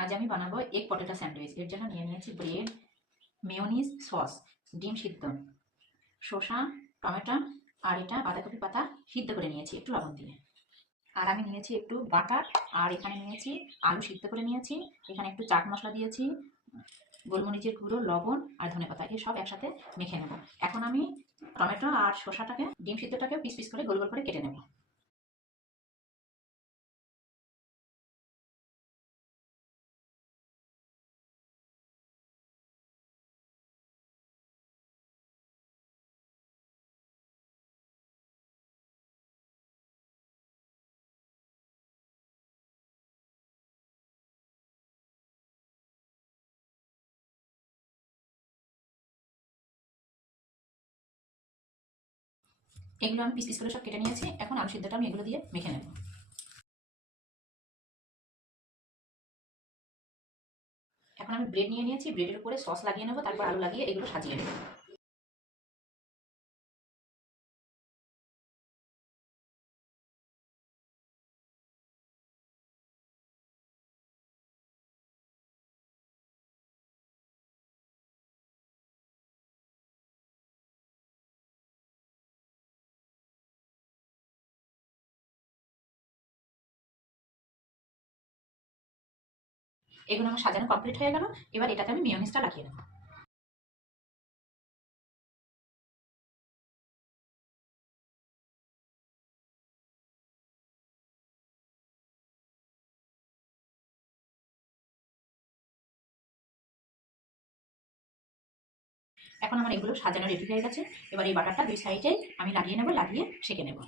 আজ আমি বানাবো এগ পটেটো স্যান্ডউইচ। এর জন্য নিয়ে নিয়েছি ব্রেড, মেয়োনিজ, সস, ডিম সিদ্ধ, শসা, টমেটো, আর এটা বাঁধাকপি পাতা সিদ্ধ করে নিয়েছি একটু লবণ দিয়ে। আর আমি নিয়েছি একটু বাটার, আর এখানে নিয়েছি আলু সিদ্ধ করে নিয়েছি। এখানে একটু চাট মশলা দিয়েছি, গোলমরিচের গুঁড়ো, লবণ আর ধনেপাতা, এই সব একসাথে মেখে নেব। এখন আমি টমেটো আর শসাটাকে, ডিম সিদ্ধটাকে পিস পিস করে গোল গোল করে কেটে নেব। এগুলো আমি পিস পিস করে সব কেটে নিয়েছি। এখন আলু সিদ্ধটা আমি এগুলো দিয়ে মেখে নেব। এখন আমি ব্রেড নিয়ে নিয়েছি, ব্রেডের উপরে সস লাগিয়ে নেবো, তারপর আলু লাগিয়ে এগুলো সাজিয়ে নেবো। এগুলো আমার সাজানো কমপ্লিট হয়ে গেল। এবার এটাতে আমি মেয়োনিজটা লাগিয়ে নেবো। এখন আমার এগুলো সাজানো রেডি হয়ে গেছে। এবার এই বাটারটা দুই সাইডে আমি লাগিয়ে নেবো, লাগিয়ে সেঁকে নেবো।